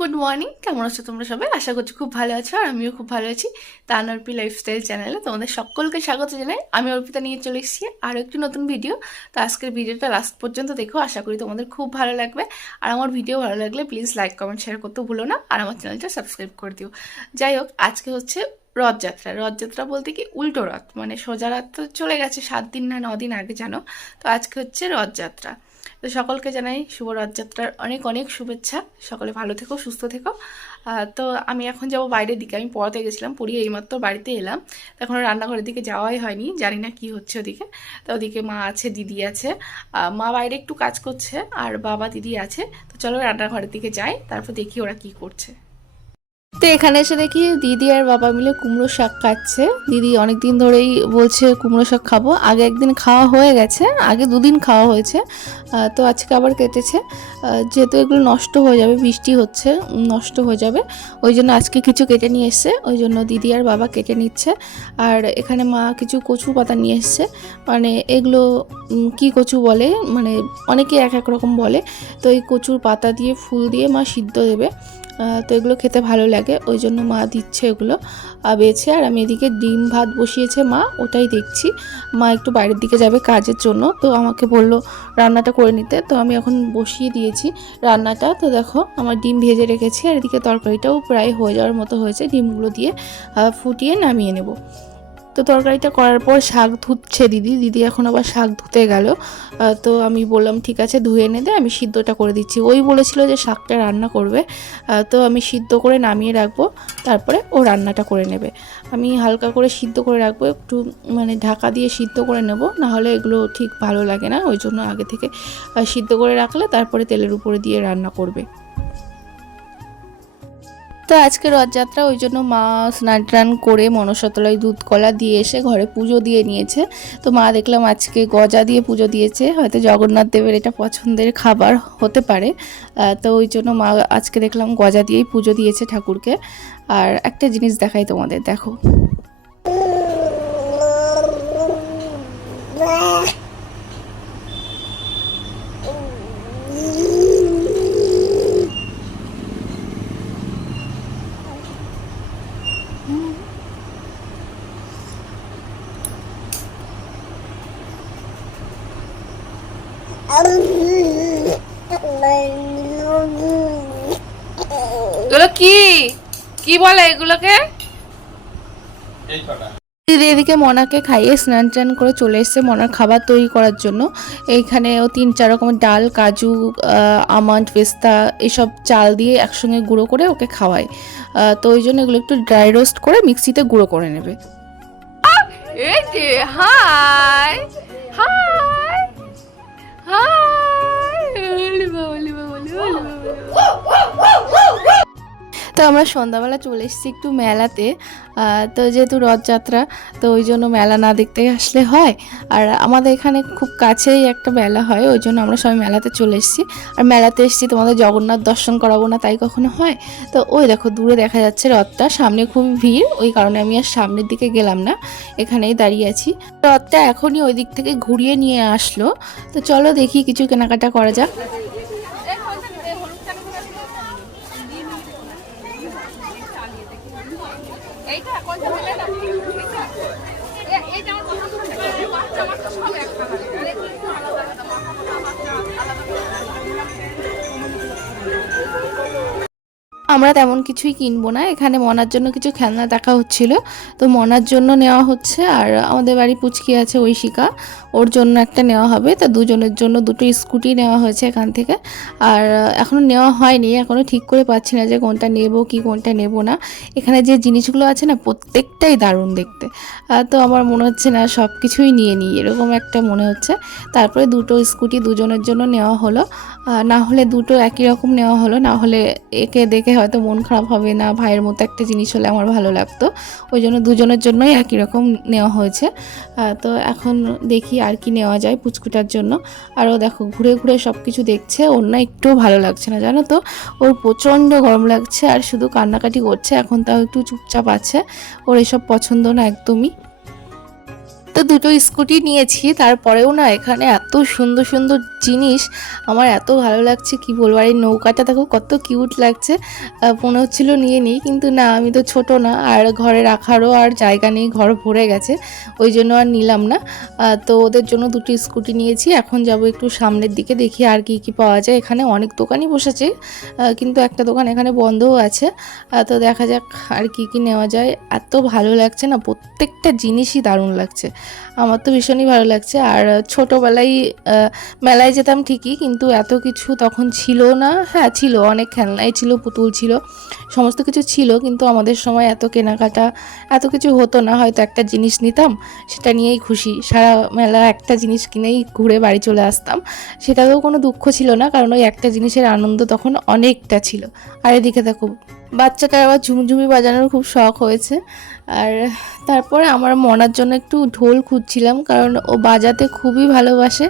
Good morning কেমন আছো তোমরা সবাই? আশা করছি খুব ভালো আছো আর আমিও খুব ভালো আছি। তানর্পি লাইফস্টাইল চ্যানেলে তোমাদের সকলকে স্বাগত জানাই। আমি অর্পিতা নিয়ে চলে এসেছি আরও একটি নতুন ভিডিও তো আজকের ভিডিওটা লাস্ট পর্যন্ত দেখো, আশা করি তোমাদের খুব ভালো লাগবে। আর আমার ভিডিও ভালো লাগলে প্লিজ লাইক কমেন্ট শেয়ার করতে ভুলো না। আর আমার চ্যানেলটা সাবস্ক্রাইব করে দিও। যাই হোক, আজকে হচ্ছে রথযাত্রা। রথযাত্রা বলতে কি উল্টো রথ মানে সোজা রথ তো চলে গেছে সাত দিন না দিন আগে জানো তো আজকে হচ্ছে রথযাত্রা। তো সকলকে জানাই শুভ রথযাত্রার অনেক অনেক শুভেচ্ছা। সকলে ভালো থেকো, সুস্থ থেকো। তো আমি এখন যাব বাইরের দিকে। আমি পড়াতে গেছিলাম, পড়িয়ে এইমাত্র বাড়িতে এলাম। তো এখনও রান্নাঘরের দিকে যাওয়াই হয়নি, জানি না কি হচ্ছে ওদিকে। তো ওদিকে মা আছে, দিদি আছে। মা বাইরে একটু কাজ করছে, আর বাবা, দিদি আছে। তো চলো রান্নাঘরের দিকে যাই, তারপর দেখি ওরা কি করছে। তো এখানে এসে দেখি দিদি আর বাবা মিলে কুমড়ো শাক কাটছে। দিদি অনেক দিন ধরেই বলছে, কুমড়ো শাক খাব। আগে একদিন খাওয়া হয়ে গেছে, আগে দুদিন খাওয়া হয়েছে। তো আজকে আবার কেটেছে। যেহেতু এগুলো নষ্ট হয়ে যাবে, বৃষ্টি হচ্ছে নষ্ট হয়ে যাবে, ওই জন্য আজকে কিছু কেটে নিয়ে এসছে। ওই জন্য দিদি আর বাবা কেটে নিচ্ছে। আর এখানে মা কিছু কচু পাতা নিয়ে এসছে। মানে এগুলো কি কচু বলে? মানে অনেকে এক এক রকম বলে। তো এই কচুর পাতা দিয়ে, ফুল দিয়ে মা সিদ্ধ দেবে। তো এগুলো খেতে ভালো লাগে। ওই জন্য মা দিচ্ছে এগুলো বেছে। আর আমি এদিকে ডিম ভাত বসিয়েছে মা, ওটাই দেখছি। মা একটু বাইরের দিকে যাবে কাজের জন্য। তো আমাকে বলল রান্নাটা করে নিতে। তো আমি এখন বসিয়ে দিয়েছি রান্নাটা। তো দেখো, আমার ডিম ভেজে রেখেছি। আর এদিকে তরকারিটাও প্রায় হয়ে যাওয়ার মতো হয়েছে। ডিমগুলো দিয়ে ফুটিয়ে নামিয়ে নেব। তো তরকারিটা করার পর শাক ধুচ্ছে দিদি। দিদি এখন আবার শাক ধুতে গেল। তো আমি বললাম, ঠিক আছে, ধুয়ে এনে দে, আমি সিদ্ধটা করে দিচ্ছি। ওই বলেছিল যে শাকটা রান্না করবে। তো আমি সিদ্ধ করে নামিয়ে রাখব, তারপরে ও রান্নাটা করে নেবে। আমি হালকা করে সিদ্ধ করে রাখব, একটু মানে ঢাকা দিয়ে সিদ্ধ করে নেব, নাহলে এগুলো ঠিক ভালো লাগে না। ওই জন্য আগে থেকে সিদ্ধ করে রাখলে তারপরে তেলের উপরে দিয়ে রান্না করবে। তো আজকে রথযাত্রা, ওই জন্য মা স্নান টান করে মনসতলায় দুধ কলা দিয়ে এসে ঘরে পুজো দিয়ে নিয়েছে। তো মা দেখলাম আজকে গজা দিয়ে পুজো দিয়েছে, হয়তো জগন্নাথ দেবের এটা পছন্দের খাবার হতে পারে। তো ওই জন্য মা আজকে দেখলাম গজা দিয়েই পুজো দিয়েছে ঠাকুরকে। আর একটা জিনিস দেখাই তোমাদের, দেখো। এগুলো কি কি বলে এগুলোকে এদিকে মনাকে খাইয়ে স্নান টান করে চলে এসেছে মনার খাবার তৈরি করার জন্য এইখানে ও তিন চার রকমের ডাল কাজু আমন্ড পেস্তা এসব চাল দিয়ে একসঙ্গে গুঁড়ো করে ওকে খাওয়ায় তো ওই জন্য এগুলো একটু ড্রাই রোস্ট করে মিক্সিতে গুঁড়ো করে নেবে এই যে হাই হাই তো আমরা সন্ধ্যাবেলা চলে এসেছি একটু মেলাতে তো যেহেতু রথযাত্রা, তো ওই জন্য মেলা না দেখতে আসলে হয়। আর আমাদের এখানে খুব কাছেই একটা মেলা হয়, ওই জন্য আমরা সবাই মেলাতে চলে এসেছি। আর মেলাতে এসেছি তোমাদের জগন্নাথ দর্শন করাবো না তাই কখনো হয়। তো ওই দেখো, দূরে দেখা যাচ্ছে রথটা, সামনে খুবই ভিড়, ওই কারণে আমি আর সামনের দিকে গেলাম না, এখানেই দাঁড়িয়ে আছি। রথটা এখনই ওই দিক থেকে ঘুরিয়ে নিয়ে আসলো। তো চলো দেখি কিছু কেনাকাটা করা যাক। আমরা তেমন কিছুই কিনবো না। এখানে মনার জন্য কিছু খেলনা দেখা হচ্ছিল। তো মনার জন্য নেওয়া হচ্ছে। আর আমাদের বাড়ি পুচকি আছে, ঐশিকা। ওর জন্য একটা নেওয়া হবে। তা দুজনের জন্য দুটো স্কুটি নেওয়া হয়েছে এখান থেকে। আর এখনও নেওয়া হয়নি। এখনও ঠিক করে পাচ্ছি না যে কোনটা নেব কি কোনটা নেব না। এখানে যে জিনিসগুলো আছে না, প্রত্যেকটাই দারুণ দেখতে। তো আমার মনে হচ্ছে না সব কিছুই নিয়ে নিই। এরকম একটা মনে হচ্ছে। তারপরে দুটো স্কুটি দুজনের জন্য নেওয়া হলো। না হলে দুটো একই রকম নেওয়া হলো। না হলে একে দেখে হয়তো মন খারাপ হবে না, ভাইয়ের মতো একটা জিনিস হলে আমার ভালো লাগতো। ওই জন্য দুজনের জন্যই একই রকম নেওয়া হয়েছে। তো এখন দেখি আর কি নেওয়া যায় পুচকুটার জন্য। আরও দেখো, ঘুরে ঘুরে সব কিছু দেখছে, ওর না একটুও ভালো লাগছে না, জানো তো? ওর প্রচণ্ড গরম লাগছে আর শুধু কান্নাকাটি করছে, এখন তাও একটু চুপচাপ আছে। ওর এসব পছন্দ না একদমই। তো দুটো স্কুটি নিয়েছি, তারপরেও না এখানে এত সুন্দর সুন্দর জিনিস। আমার এত ভালো লাগছে, কি বলব? আর এই নৌকাটা দেখো কত কিউট লাগছে। মনে হচ্ছিল নিয়ে নিই, কিন্তু না, আমি তো ছোট না। আর ঘরে রাখারও আর জায়গা নেই, ঘর ভরে গেছে। ওই জন্য আর নিলাম না। তো ওদের জন্য দুটি স্কুটি নিয়েছি। এখন যাব একটু সামনের দিকে, দেখি আর কি কি পাওয়া যায়। এখানে অনেক দোকানই বসেছে কিন্তু একটা দোকান এখানে বন্ধও আছে। তো দেখা যাক আর কি কি নেওয়া যায়। এত ভালো লাগছে না, প্রত্যেকটা জিনিসই দারুণ লাগছে। আমার তো ভীষণই ভালো লাগছে। আর ছোটোবেলায় মেলায় যেতাম ঠিকই, কিন্তু এত কিছু তখন ছিল না। হ্যাঁ ছিল, অনেক খেলনাই ছিল, পুতুল ছিল, সমস্ত কিছু ছিল, কিন্তু আমাদের সময় এত কেনাকাটা, এত কিছু হতো না। হয়তো একটা জিনিস নিতাম, সেটা নিয়েই খুশি। সারা মেলা একটা জিনিস কিনেই ঘুরে বাড়ি চলে আসতাম। সেটাতেও কোনো দুঃখ ছিল না, কারণ ওই একটা জিনিসের আনন্দ তখন অনেকটা ছিল। আর এদিকে দেখো বাচ্চাটার আবার ঝুমঝুমি বাজানোর খুব শখ হয়েছে। আর তারপরে আমার মনার জন্য একটু ঢোল খুঁজছিলাম, কারণ ও বাজাতে খুবই ভালোবাসে।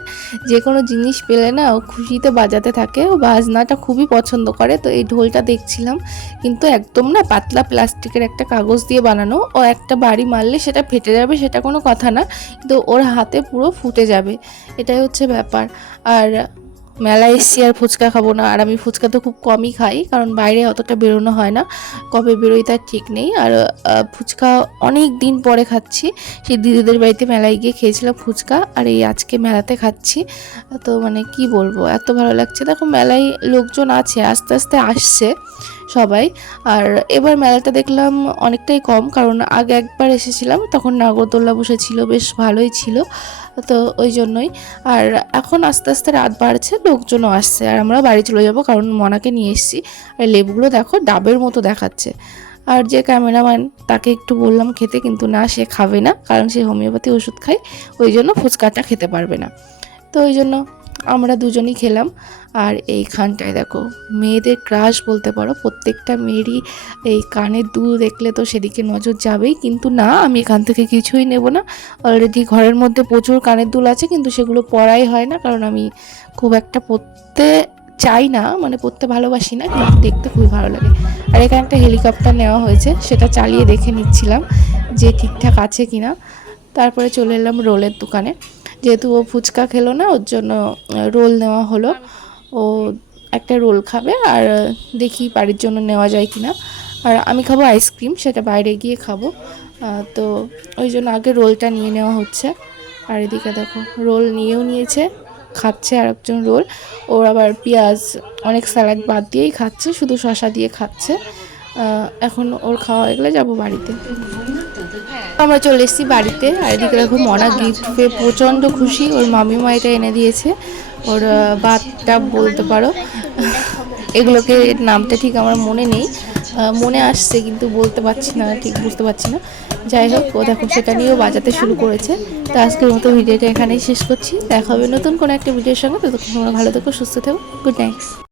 যে কোনো জিনিস পেলে না ও খুশিতে বাজাতে থাকে, ও বাজনাটা খুবই পছন্দ করে। তো এই ঢোলটা দেখছিলাম, কিন্তু একদম না পাতলা প্লাস্টিকের একটা কাগজ দিয়ে বানানো। ও একটা বাড়ি মারলে সেটা ফেটে যাবে, সেটা কোনো কথা না, কিন্তু ওর হাতে পুরো ফুটে যাবে। এটাই হচ্ছে ব্যাপার। আর মেলায় এসছি আর ফুচকা খাব না। আর আমি ফুচকা তো খুব কমই খাই, কারণ বাইরে অতটা বেরোনো হয় না। কবে বেরোই তার ঠিক নেই। আর ফুচকা অনেক দিন পরে খাচ্ছি। সেই দিদিদের বাড়িতে মেলায় গিয়ে খেয়েছিলাম ফুচকা, আর এই আজকে মেলাতে খাচ্ছি। তো মানে কি বলব, এত ভালো লাগছে। দেখো মেলায় লোকজন আছে, আস্তে আস্তে আসছে সবাই। আর এবার মেলাটা দেখলাম অনেকটাই কম, কারণ আগে একবার এসেছিলাম, তখন নাগরদোল্লা বসেছিল বেশ ভালোই ছিল। তো ওই জন্যই। আর এখন আস্তে আস্তে রাত বাড়ছে, লোকজনও আসছে আর আমরা বাড়ি চলে যাব কারণ মনাকে নিয়ে এসেছি। আর লেবুগুলো দেখো ডাবের মতো দেখাচ্ছে। আর যে ক্যামেরাম্যান তাকে একটু বললাম খেতে কিন্তু না, সে খাবে না কারণ সে হোমিওপ্যাথি ওষুধ খায়, ওই জন্য ফুচকাটা খেতে পারবে না। তো ওই জন্য আমরা দুজনই খেলাম। আর এইখানটায় দেখো, মেয়েদের ক্রাশ বলতে পারো, প্রত্যেকটা মেয়েরই এই কানের দুল দেখলে তো সেদিকে নজর যাবেই। কিন্তু না, আমি এখান থেকে কিছুই নেব না। অলরেডি ঘরের মধ্যে প্রচুর কানের দুল আছে, কিন্তু সেগুলো পরাই হয় না। কারণ আমি খুব একটা পরতে চাই না মানে পরতে ভালোবাসি না, কিন্তু দেখতে খুবই ভালো লাগে। আর এখানে একটা হেলিকপ্টার নেওয়া হয়েছে, সেটা চালিয়ে দেখে নিচ্ছিলাম যে ঠিকঠাক আছে কিনা। তারপরে চলে এলাম রোলের দোকানে। যেহেতু ও ফুচকা খেলো না, ওর জন্য রোল নেওয়া হলো। ও একটা রোল খাবে আর দেখি বাড়ির জন্য নেওয়া যায় কিনা। আর আমি খাব আইসক্রিম, সেটা বাইরে গিয়ে খাব। তো ওই জন্য আগে রোলটা নিয়ে নেওয়া হচ্ছে। আর এদিকে দেখো, রোল নিয়েও নিয়েছে, খাচ্ছে আর একজন রোল। ওর আবার পেঁয়াজ, অনেক স্যালাড বাদ দিয়েই খাচ্ছে, শুধু শশা দিয়ে খাচ্ছে। এখন ওর খাওয়া হয়ে গেলে যাব বাড়িতে। আমরা চলে এসেছি বাড়িতে। আর এদিকে দেখো মনা গিফট পেয়ে প্রচণ্ড খুশি। ওর মামিমা এটা এনে দিয়েছে। ওর বাতটা বলতে পারো। এগুলোকে নামটা ঠিক আমার মনে নেই। মনে আসছে কিন্তু বলতে পারছি না, ঠিক বুঝতে পারছি না। যাই হোক, ও দেখো সেটা নিয়েও বাজাতে শুরু করেছে। তো আজকের মতো ভিডিওটা এখানেই শেষ করছি। দেখা হবে নতুন কোনো একটা ভিডিওর সঙ্গে। তো তোমরা ভালো থেকো, সুস্থ থেকো। Good night.